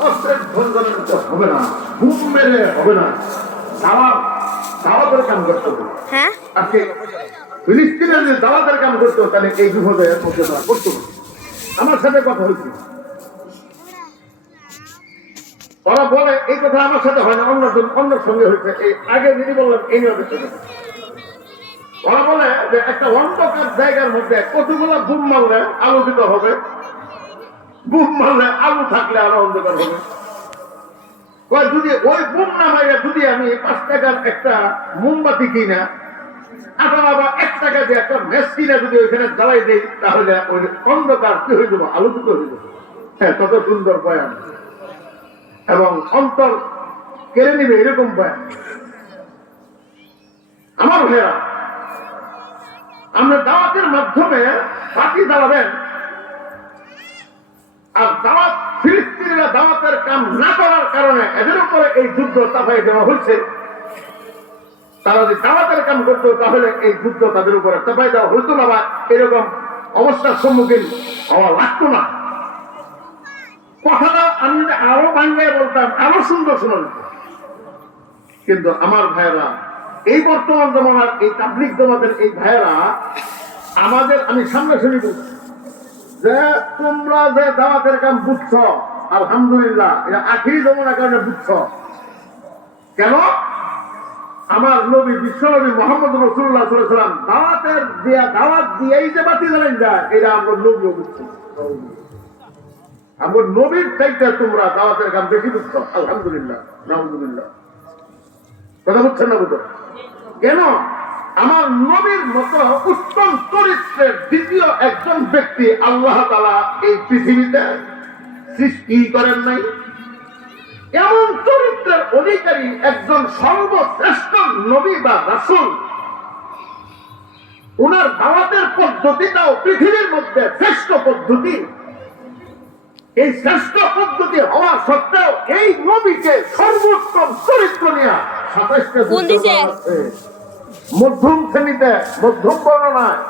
কষ্টের ধন্দনে হবে না, ঘুম মেরে হবে না, দাওয়াতের কাম করতে হবে। হ্যাঁ, আজকে ফিলিস্তিনের যে দাওয়াতের কাম করতো তাহলে এই বিপদে মধ্যে তারা করতো না। আমার সাথে কথা হয়েছে, ওরা বলে এই কথা আমার সাথে হয় না, অন্যের সঙ্গে হয়েছে। এই আগে যিনি বললাম এই নিয়ে সাথে ওরা বলে যে একটা অন্ধকার জায়গার মধ্যে কতগুলো বুম মারলে আলোকিত হবে, বুম মারলে আলো থাকলে আরো অন্ধকার হবে। যদি ওই বুম না মাইলে যদি আমি 5 টাকার একটা মোমবাতি কিনা অথবা বা 1 টাকা দিয়ে একটা ম্যাচ কিনা যদি ওইখানে জ্বালাই দেই তাহলে ওই অন্ধকার কি হয়ে যাবো, আলোকিত হয়ে যাবো। হ্যাঁ, কত সুন্দর বয়ান এবং অন্তর কেড়ে নিবে এরকম বয়ান। আমার ভাইয়া, আমরা দাওয়াতের মাধ্যমে পার্টি দাঁড়াবেন, আর দাওয়াত ফিলিস্তিনিরা দাওয়াতের কাম না করার কারণে এদের উপরে এই যুদ্ধ চাপাই দেওয়া হয়েছে। তারা যদি দাওয়াতের কাম করতো তাহলে এই যুদ্ধ তাদের উপরে চাপাই দেওয়া হইতো না, বা এরকম অবস্থার সম্মুখীন হওয়া লাগতো না। কথাটা আমি যদি আরো বাংলায় বলতাম আরো সুন্দর শোনা যেত। কিন্তু আমার ভাইয়েরা, এই বর্তমান জমানার এই তাবলীগ জামাতের এই ভাইয়েরা আমাদের, আমি সামনাসামনি বলছি যে তোমরা যে দাওয়াতের কাম বুঝছ, আলহামদুলিল্লাহ, এটা আখিরি জমানার কারণে বুঝছ। কেন? আমার নবী বিশ্বনবী মুহাম্মদ রাসূলুল্লাহ সাল্লাল্লাহু আলাইহি ওয়াসাল্লাম দাওয়াত দিয়েই যে বাতি জ্বালাইন যায়, এটা আমরা নবীও বুঝছি। আমার নবীর চাইতে তোমরা দাওয়াতের কাম বেশি বুঝছ, আলহামদুলিল্লাহ, নাউযুবিল্লাহ। কথা বুঝছেন না? বুঝো কেন? আমার নবীর মতো উত্তম চরিত্রের দ্বিতীয় একজন ব্যক্তি আল্লাহ তাআলা এই পৃথিবীতে সৃষ্টি করেন নাই। এমন চরিত্রের অধিকারী একজন সর্বশ্রেষ্ঠ নবী বা রাসূল, ওনার দাওয়াতের পদ্ধতিটাও পৃথিবীর মধ্যে শ্রেষ্ঠ পদ্ধতি। এই শ্রেষ্ঠ পদ্ধতি হওয়া সত্ত্বেও এই নবীকে সর্বোত্তম চরিত্র নিয়ে 27টা যুদ্ধ করা হচ্ছে। মধ্যম শ্রেণীতে, মধ্যম বর্ণনায়